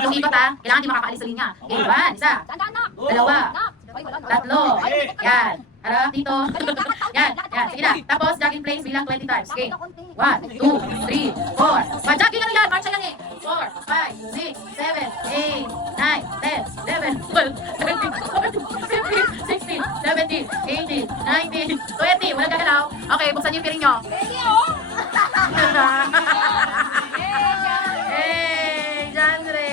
Tatlong ikot ha. Kailangan di makakaalis sa linya. Okay, 1, isa. Dalawa. Tatlo. Yan. Harap dito. Yan, yan. Sige na. Tapos, jogging place bilang 20 times. Okay. 1, 2, 3, 4. Jogging ano yan? Marcha yan eh. 4, 5, 6, 7, 8, 9, 10, 11, 12, 13, 14, 15, 16, 17, 18, 19, 20. Walang gagalaw. Okay, buksan niyo yung piring nyo. Hey, Jandre.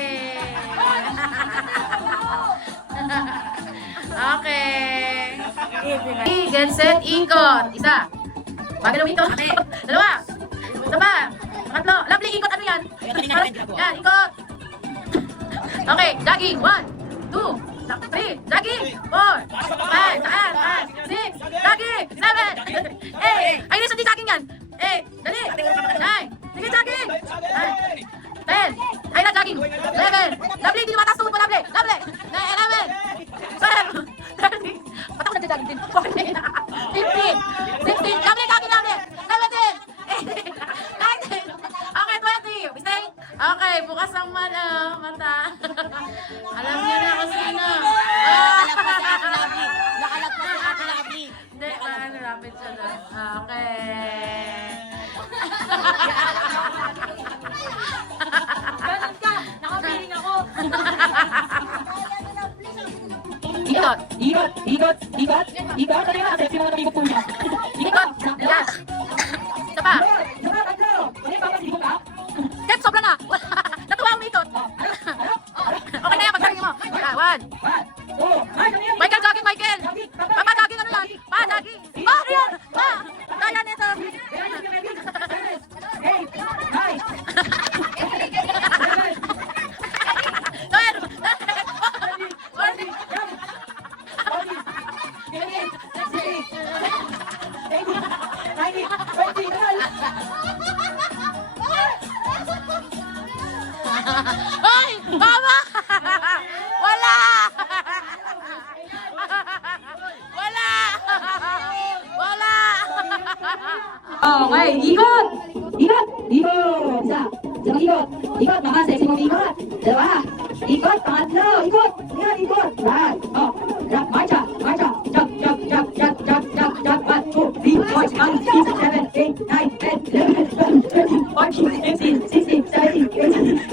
Okay. Get set, ikot. Isa. Bagal umikot. Dalawa. Isa pa. Tatlo. Lovely, ikot. Ano yan? Yan, ikot. Okay, jogging. 1, 2, 3. Jogging. 4, 5, 6. Jogging. 7, 8. Ay, nasa di jogging yan. 8. Dali. 9. Sige, jogging. 10. Ay, na jogging. 11. Lovely, di lumatas tuhod mo, lovely. Lovely. 11. 12. 13. Patak na jogging din. 14. 15. 16. Lovely, jogging, lovely. 17. 18. 19. Okay, 20. Stay. Okay, bukas ang mata. Alam niyo na kung sino. Nakalagpas sa akin, Lovely. Hindi, rapid siya na. Okay. Ganun ka, nakapiling ako. Ikot. Ikot. Ano yun? Sexy mga nabigot po niya. Ikot. Yan. Isa pa. Step, sobra na. Natuwa ang ikot. Okay na yan, pagsarin mo. 1. Michael, jogging, Michael. Papa, jogging, ano yan? Pa, jogging. Pa, ano yan? Pa. Kaya nito. Ay! Mama! Wala! Wala! Wala! Okay, ikot! Isa. Isang ikot. Mga sexy mong ikot. Dalawa. Ikot. Pangatlo. Ikot. Yan, ikot. Right. Oh. Marcha. Jump. 1, 2, 3, 4, 5, 6, 7, 8, 9, 10, 11, 12, 13, 14, 15, 16, 17, 18,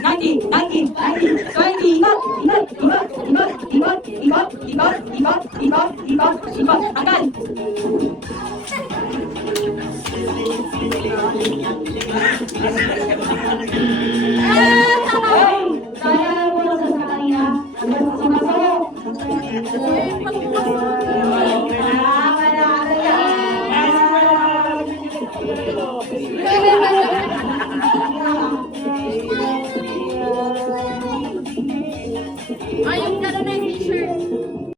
19, 20. Ikot. Angkat. Saya mau sesuatu kanina. Sumasok.